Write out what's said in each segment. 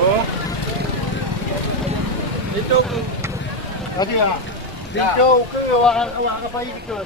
Oh. Itu tadi ya. Hijau ke awak apa itu?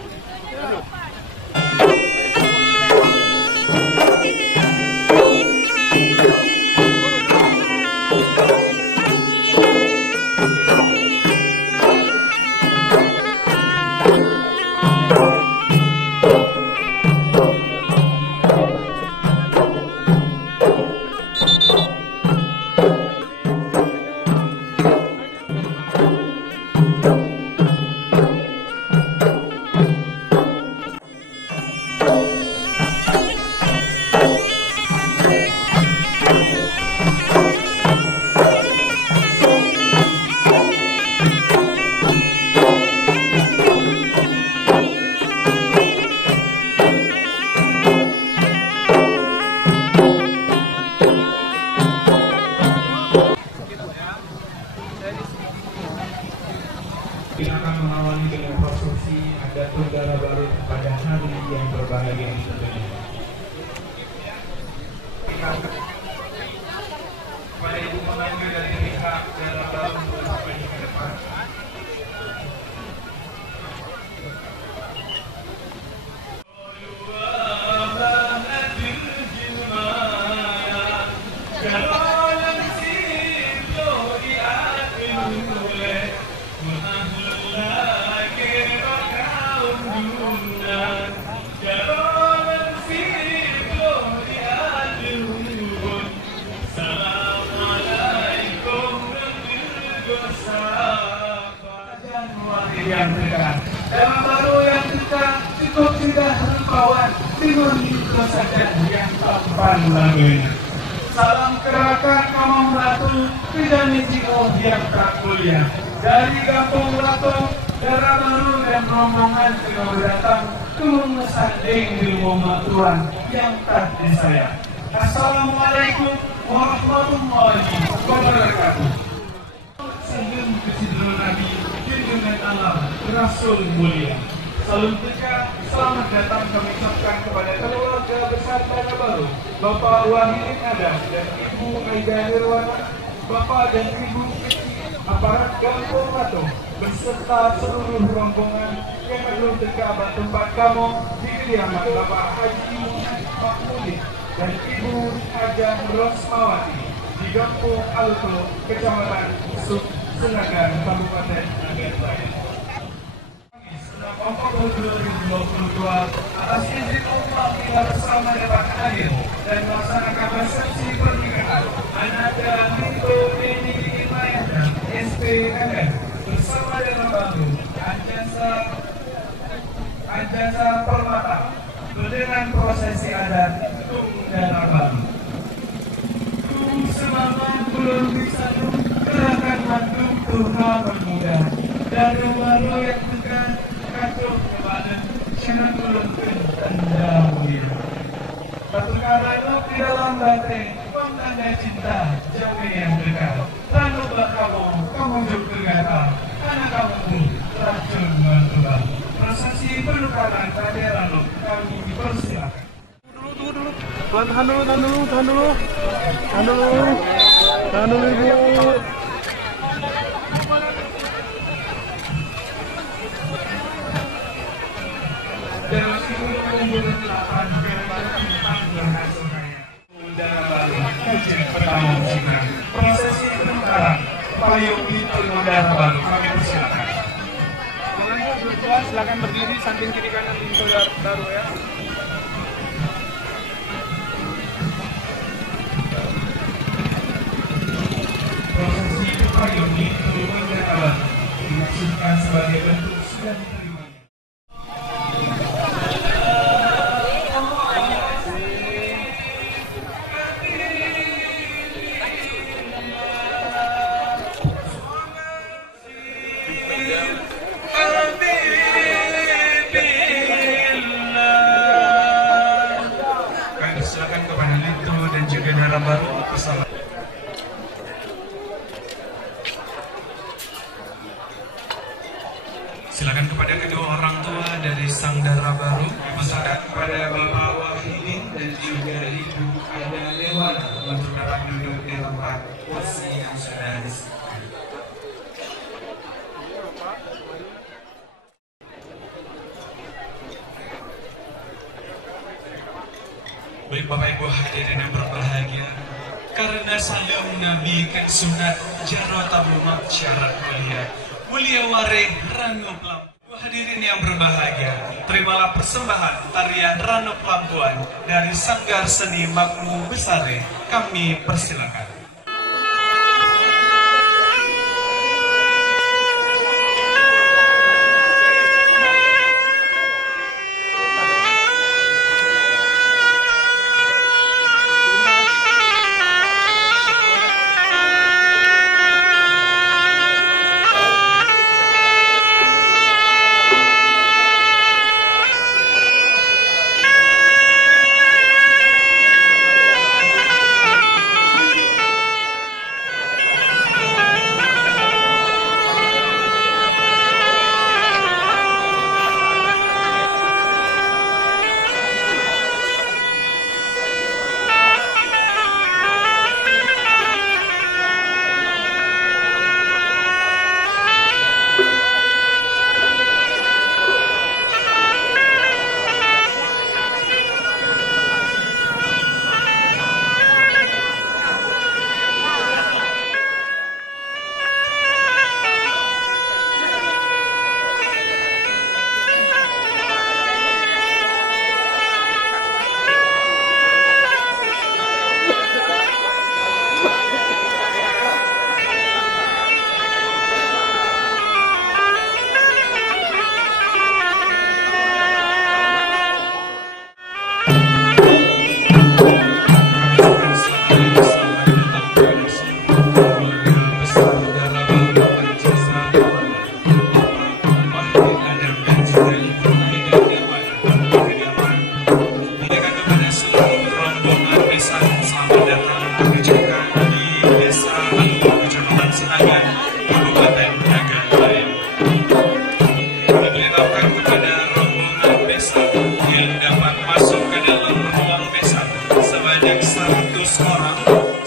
Kita akan mengawali dengan prosesi adat Dara Baru pada hari yang berbahagia ini. Pada Ibu Penangga dari pihak Dara Baru sampai ke depan. Yang dekat dan baru yang dekat cukup sudah rempauan dengan itu saja yang tampan lagunya. Salam kerakan Kamang Ratu tidak Jiko yang tak kuliah dari Kampung Ratu Dara Baru dan rombongan segera datang ke sanding di rumah Tuhan yang tak disayang. Assalamualaikum warahmatullahi wabarakatuh. Salam kesidron Nabi dengan alam Rasul mulia. Salam dekat, selamat datang kami ucapkan kepada keluarga besar Dara Baru, Bapak Wahidin Adam dan Ibu Aida Nirwana, Bapak dan Ibu aparat Kampung Ratu beserta seluruh rombongan yang belum dekat tempat kamu di kediaman Bapak Haji Mahmudin dan Ibu Hajah Rosmawati di Kampung Alko, Kecamatan Senagan, Kabupaten Nagan Raya. 2022 atas izin Allah kita bersama dapat hadir dan melaksanakan resepsi pernikahan Ananda Minto Deni Imayah dan SPMF bersama Dara Baru Anjasa Permata dengan prosesi adat Tung Dara Baru. Semangat belum bisa gerakan mandung Tuhan Pemuda Dara Baru yang tegar kacau kepada channel belum tanda mulia. Pertukaran di dalam batin tanda cinta jauh yang dekat. Lalu kamu juga gatal karena kamu racun mantulah. Prosesi pertukaran tadi lalu kami dipersilakan. Dulu. Tuan tahan dulu Ibu. Prosesi penukaran payung itu Dara Baru kami persilakan. Silakan berdiri samping kiri kanan di Dara Baru ya. Prosesi payung itu Dara Baru dimaksudkan sebagai bentuk sudah diterima. Silakan kepada Lito dan juga Dara Baru bersama. Silakan kepada kedua orang tua dari sang Dara Baru, silakan kepada Bapak Wahidin dan juga 3.000 ada lewat untuk dapat duduk di tempat kursi yang sudah disediakan. Baik Bapak Ibu hadirin yang berbahagia, karena salam Nabi kan sunat jaro tabumak syarat mulia ware Rangup Lampuan. Hadirin yang berbahagia, terimalah persembahan tarian Rangup Lampuan dari Sanggar Seni Makmu Besare. Kami persilakan.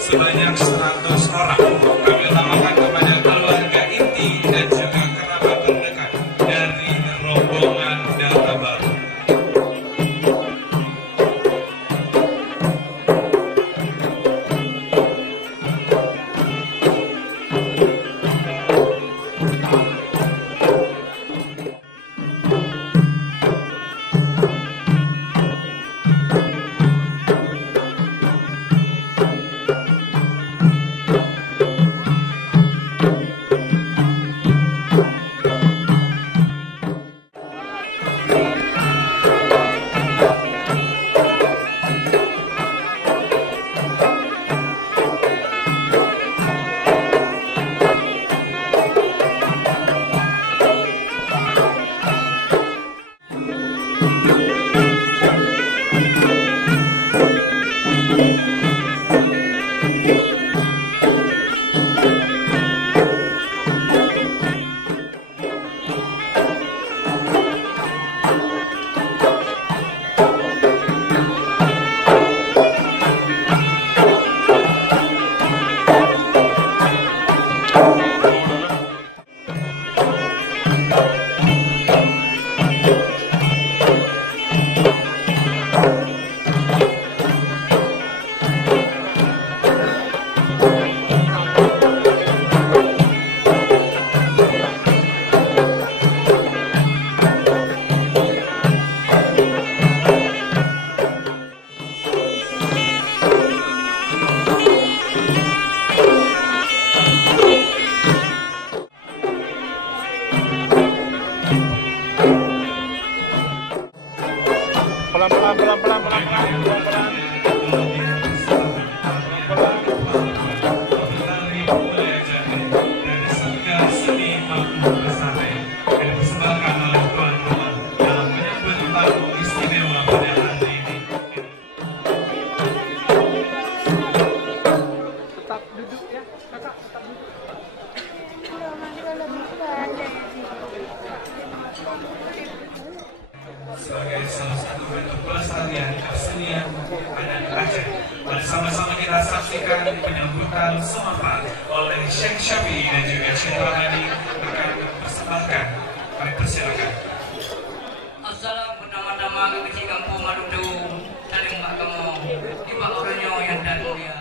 Sebanyak 100 orang kami utamakan kepada keluarga inti dan juga kerabat terdekat dari rombongan Data Baru. kita saksikan penyambutan semapat oleh Syekh Syafi'i dan juga Syekh Rahmani akan mempersembahkan. Kami persilakan. Assalamualaikum nama-nama kecil kampung Maludu saling mbak kamu di bawah orangnya yang dan mulia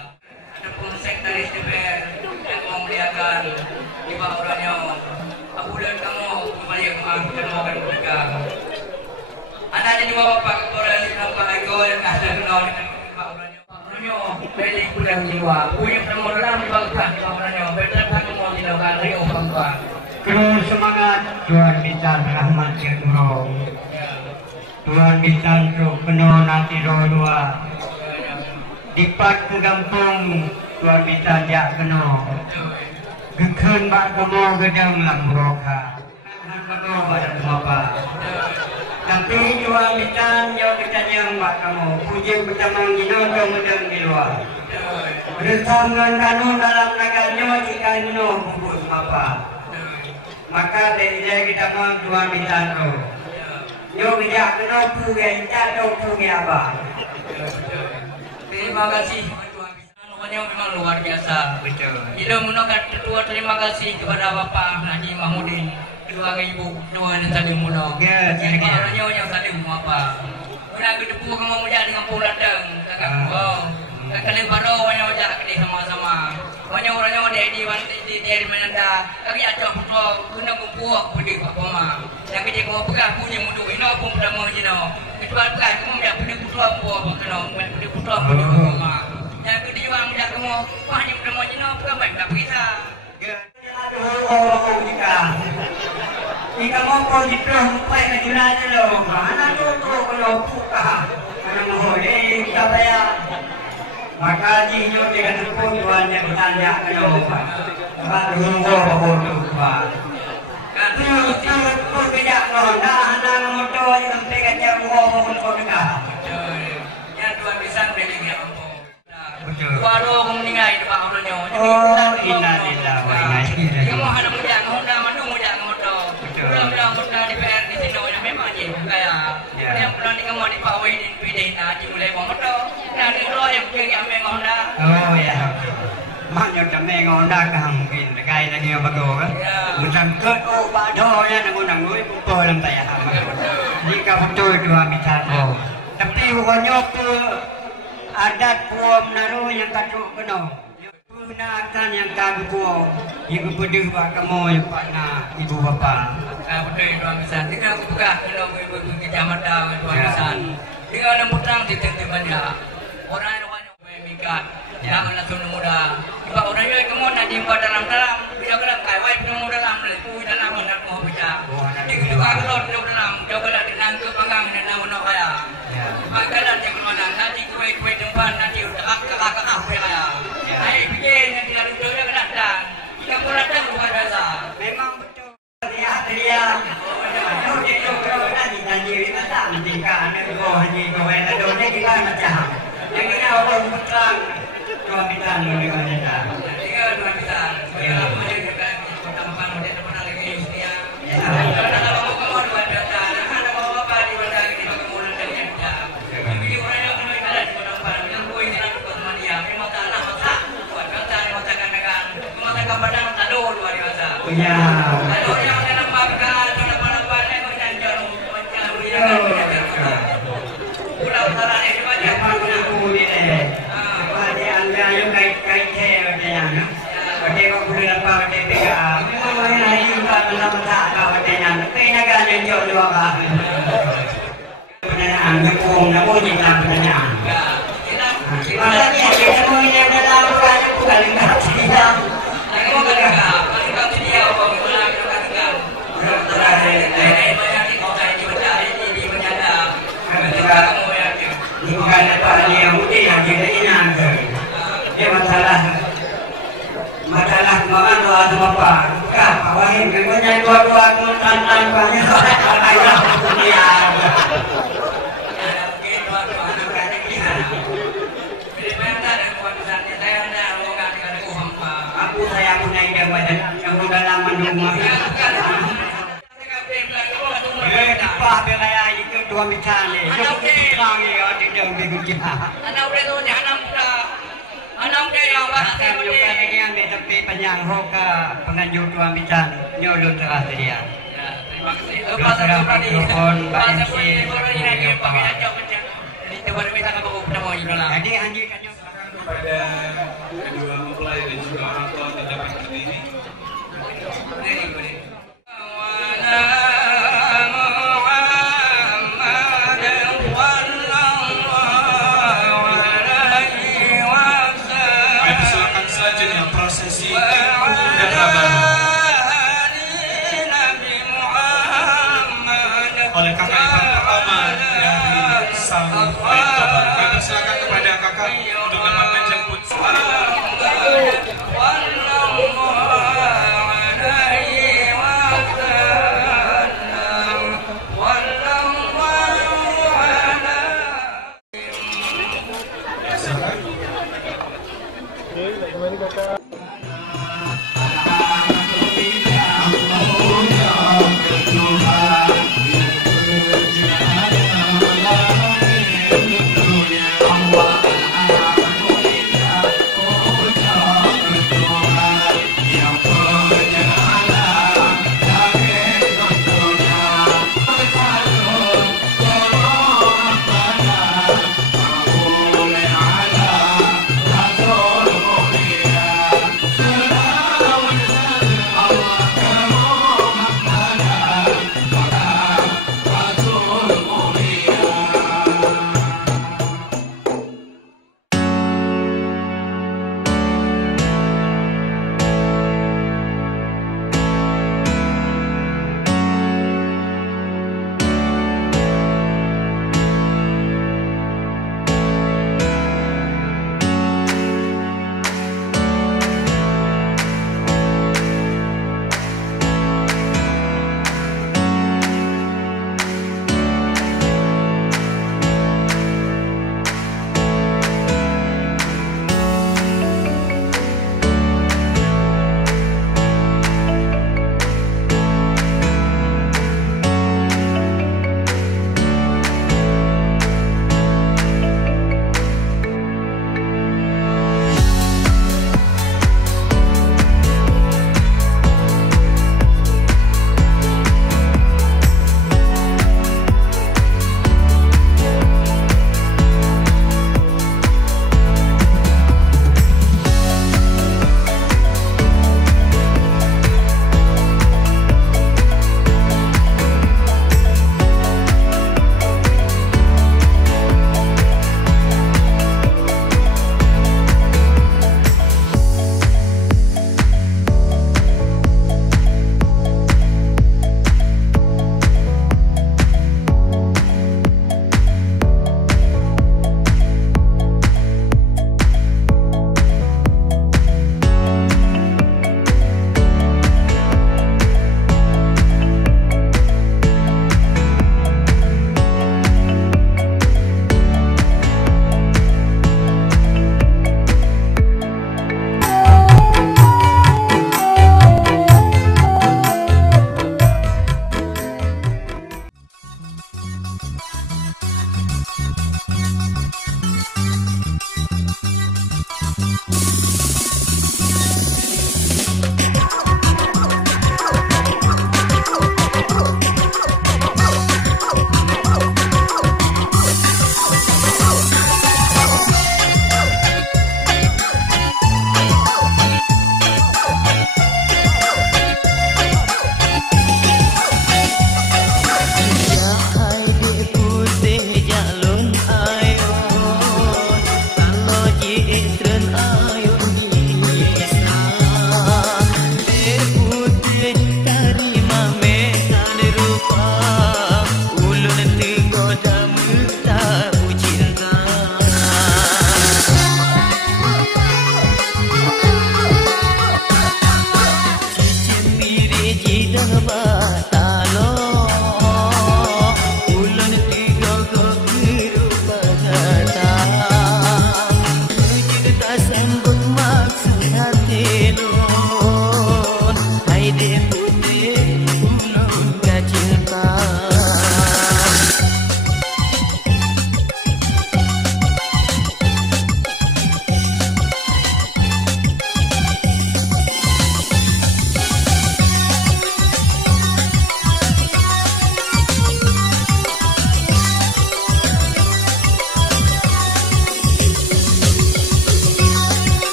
adapun sekretaris DPR yang memuliakan di bawah orangnya abulan kamu kembali dan mau akan berdekat anaknya di bawah Pak Kapolres Pak Eko yang ada kenal dengan Pak orangnya beli kuliah jiwa punya permodalan di bawah orangnya betul kamu dilakukan Rio Bangka terus semangat Tuhan bintang rahmat ya Tuhan. Tuhan bintang roh penuh nanti roh dua dipat ke kampung Tuhan bintang dia penuh kekun bak kamu gedang lam roka han kamu pada apa tapi Tuhan bintang jauh kita yang bak kamu puji pertama gino jauh medang di luar bertangan kanu dalam naganya jika gino bubut apa maka dari kita mau Tuhan bintang roh yo bijak kena pugai jatuh pugai apa. Terima kasih Tuhan Bismillahirrahmanirrahim memang luar biasa. Betul. Kita mengucapkan ketua terima kasih kepada Bapak Haji Mahmudin, kedua ibu, kedua yang saling muda. Ya, terima kasih yang saling apa. Kita kedepu kamu menjadi dengan pulang deng, kakak oh. Kali baru wanyo jak di sama-sama. Wanyo wanyo di mana kami acak putra guna kupuak pudi Pak Poma. Yang kita kau pegang punya mudu ino pun dah mau jino. Kecuali pegang kamu dah pudi putra buah Pak Keno, pudi putra pudi Poma. Yang kedua yang dah kamu hanya dah mau jino pegang baik dah bisa. Oh jika jika mau kau dipelah mupai kejunanya lo mana tu kalau buka kalau mau kita bayar maka jinyo dengan pun Tuhan yang bertanya kenapa baru ngomong Pak itu pun tidak nona anak motor yang sampai kerja ngomong kau dengar yang Tuhan bisa beri dia betul baru meninggal di bawah orangnya oh innalillahi wa inna ilaihi kamu ada muda Honda mandu muda motor belum Honda di PR di sini yang memang je kayak yang pulang di kamu di bawah ini pilih nak mulai bawa motor dan itu yang yang memang Honda oh ya maknya jamai Honda kan mungkin kai lagi yang bagus macam ke oh badoh ya nang ngui pupul lam tayah jika betul dua bicara tapi bukannya ke adat puam naru yang kacuk penuh gunakan yang kami puam ibu pedih pak kamu yang pana ibu bapa betul Tuhan Bisan tinggal aku buka kalau ibu kecamatan Tuhan Bisan tinggal ada putang di tempat-tempatnya orang yang mikat jangan langsung muda sebab orang yang kamu nak dibuat dalam-dalam bila kena kawai penuh dalam lepu dalam nak mau baca di kedua kalau penuh dalam coba dengan ke panggang dan nama kaya panggalan yang mana nanti kue tempat nanti udah kakak apa ya ai bikin nanti lalu dia kena datang kamu datang bukan biasa memang betul dia nanti kata nanti kan kau hanya kau yang ada ni kita macam yang ini orang berang kau minta ni kau minta tiga dua bisa saya apa yang kita tambahkan udah pernah lagi dia kalau kamu dua data ada apa di mana ini kamu nanti dia jadi orang yang kena ada di mana yang kau ini nak sama dia memang tanah masak buat kata masakan dengan masakan padang tado luar biasa ya ada yang dalam makan apa yang kau jangan pulau utara ini banyak aku ni deh dia anda yang kait dia na dia kau boleh apa dia pegang orang lain juga dalam tak kau dia na penaga yang jauh dua kali penanyaan hukum namun kita penanyaan makanya dia semua yang dalam bukan enggak tidak kamu enggak dia apa bukan bukan apa yang mungkin yang kita ingat dia masalah makan doa sama apa bukan awahin kemudian dua-dua tantang banyak ayah dunia aku saya punya ide badan yang udah lama di rumah Pak belaya itu dua micane. Itu terang ya di dalam bikin kita. Anak udah tu ni anak muda. anghoka penganjur tuan bican nyolun telah sedia. Ya, terima kasih. Berserah mikrofon Mbak MC. Jadi anjirkannya kepada kedua mempelai dan juga orang tua ucapan seperti ini. Silakan selanjutnya prosesi dan abah oleh kakak ipar pertama dari sang Baitaba. Kami silakan kepada kakak untuk dapat menjemput.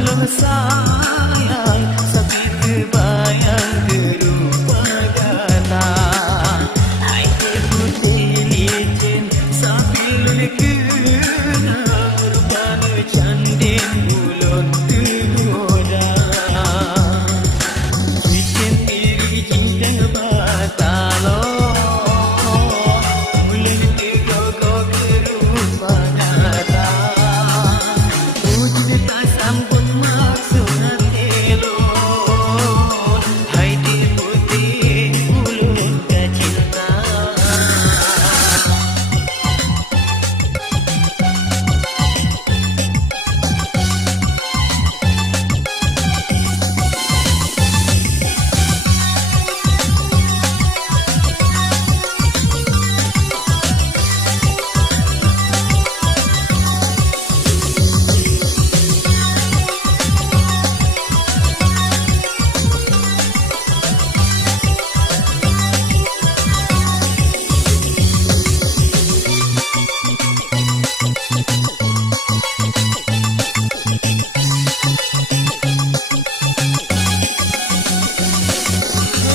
belum sayang, tapi kebayang terupagana. Hai putih licin sambil kena rupanya candin ulun tergoda. Bikin diri cinta batalo, ulun tergogok terupagana. Wujud tak sambut maksud elok, hai di putih ulun kecinta.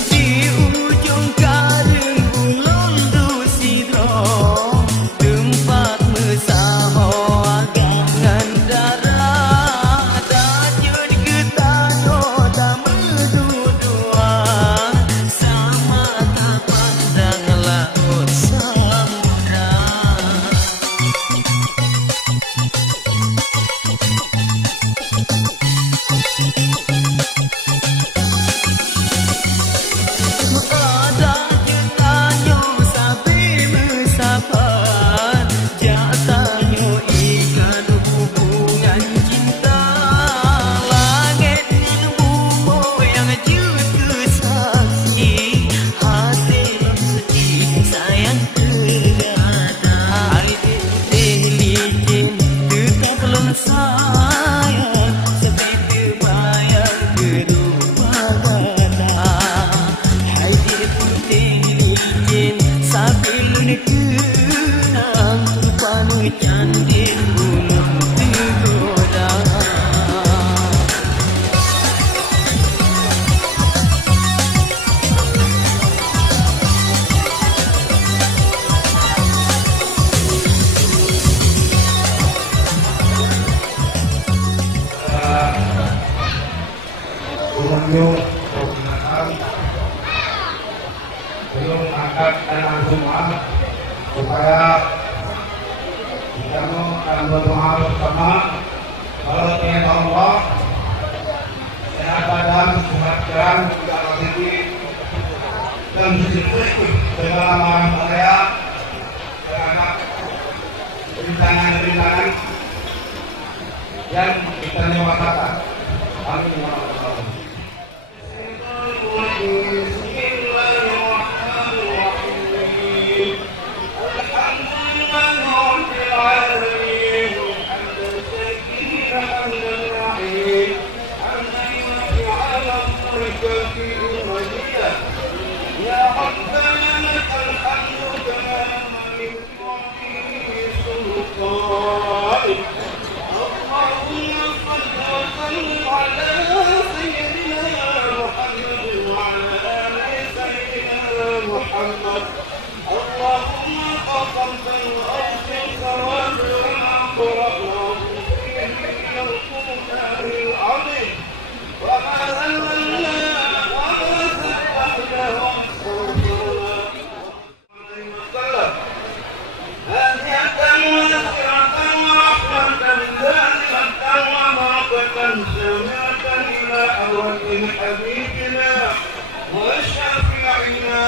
Di ujung kareng ulun dusidro, tempat mesaho agangan darah. Dajud getanyo tak medudua, sama tak pandang laut samudra. Ada getanyo sambil bersabar, jatahnya ikan hubungan cinta. Langit dan bumi yang juga saksi, hati suci sayang tergada. Hai putih licin tetap belum sayang, seperti bayang berupagana. Hai di putih licin sambil kenang rupanya candin ulun tergoda. Pengunjung perkenalkan belum angkat tangan semua supaya kita akan berdoa bersama. Kalau ingin Allah sehat badan, sehat pikiran, tidak rezeki dan rezeki segala macam karya terhadap rintangan-rintangan yang kita lewatkan. Amin ya rabbal alamin. اللهم قسمت الأرض سوادنا قرأناه فيه القرآن العظيم وما ذللنا وما سبحنا واستغفرنا عليه وسلم هادية ونصرة ورحمة زادة وبركة سامعة إلى أوجه حبيبنا وشفيعنا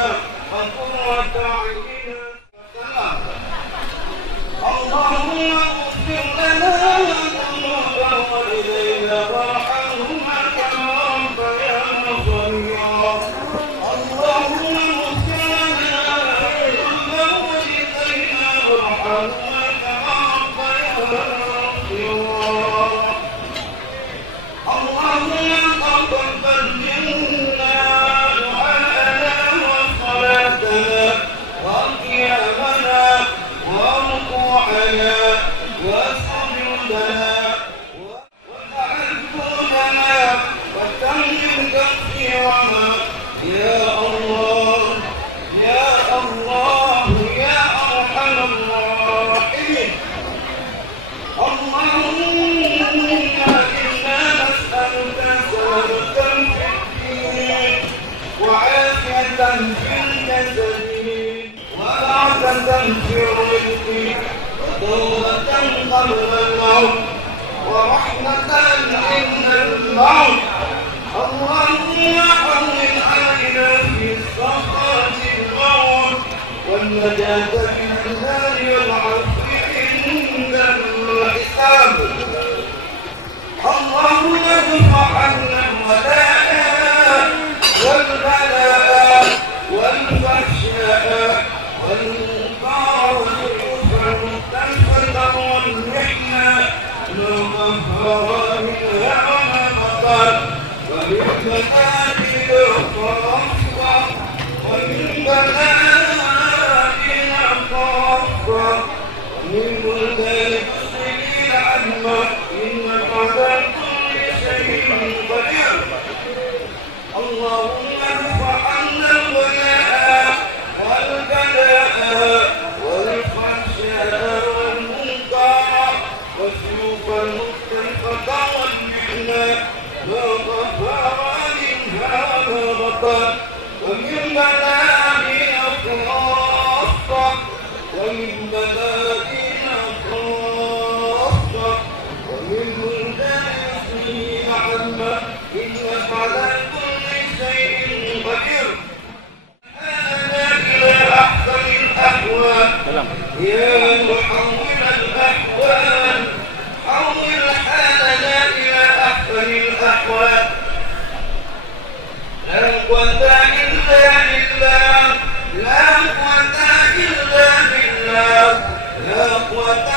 وقرة أعيننا اللهم اغفر لنا ذنوبنا وإلينا وارحمنا كما ربيانا صغيرا اللهم اغفر لنا ذنوبنا وإلينا وارحمنا كما ربيانا صغيرا اللهم تقبل منا دعاءنا وصلاتنا وقيامنا وركوعنا وسجودنا وتعبدنا قبل الموت ورحمة عند الموت. اللهم حول علينا في سخرة الموت والنجاة من النار والعفو عند الحساب. اللهم ارفع عنا الولاء والبلاء والفحشاء والمنكر والمستنكر والمحنة ما ظهر منها وما بطن ومن بلادنا خاصة ومن بلادنا خاصة ومن بلدان المسلمين عامة إنك على كل شيء قدير. اللهم ارفع عنا الولاء والبلاء والفحشاء والمنكر والسيوف المستنفقة والمحنة ما ظهر منها وما بطن ومن بلادنا خاصة ومن بلادنا خاصة ومن بلدان المسلمين عامة إنك على كل شيء قدير. هذا إلى أحسن الأحوال يا محول الأحوال حول حالنا إلى أحسن الأحوال. لا قوة إلا بالله لا قوة إلا بالله لا قوة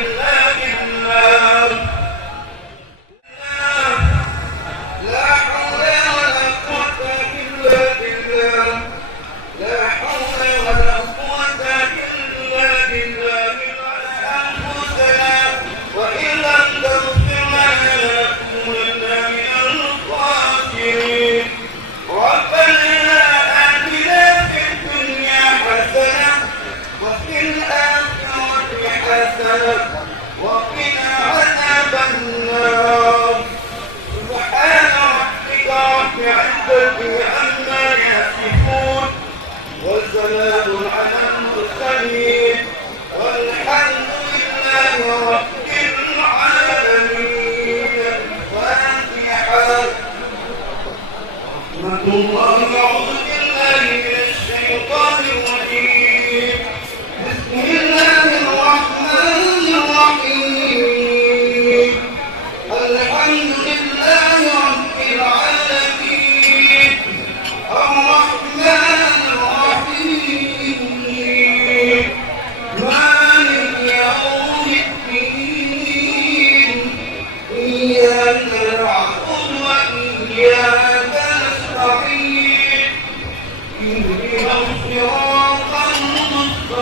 إلا بالله. لا حول ولا قوة إلا بالله لا حول ولا قوة إلا بالله. أنفسنا وإن لم تغفر لنا لنكونن من الخاسرين. ربنا آتنا في الدنيا حسنة وفي الآخرة حسنة وقنا عذاب النار. سبحان ربك رب العزة عما يصفون وسلام على المرسلين والحمد لله رب العالمين. فاتحة. رحمة الله. أعوذ بالله من الشيطان الرجيم. بسم الله الرحمن الرحيم. الحمد لله رب العالمين الرحمن الرحيم مالك يوم الدين. إياك نعبد وإياك نستعين. اهدنا الصراط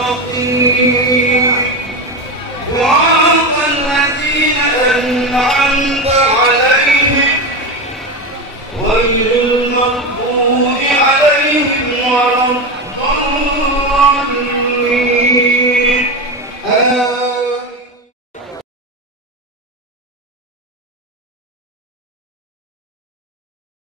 المستقيم.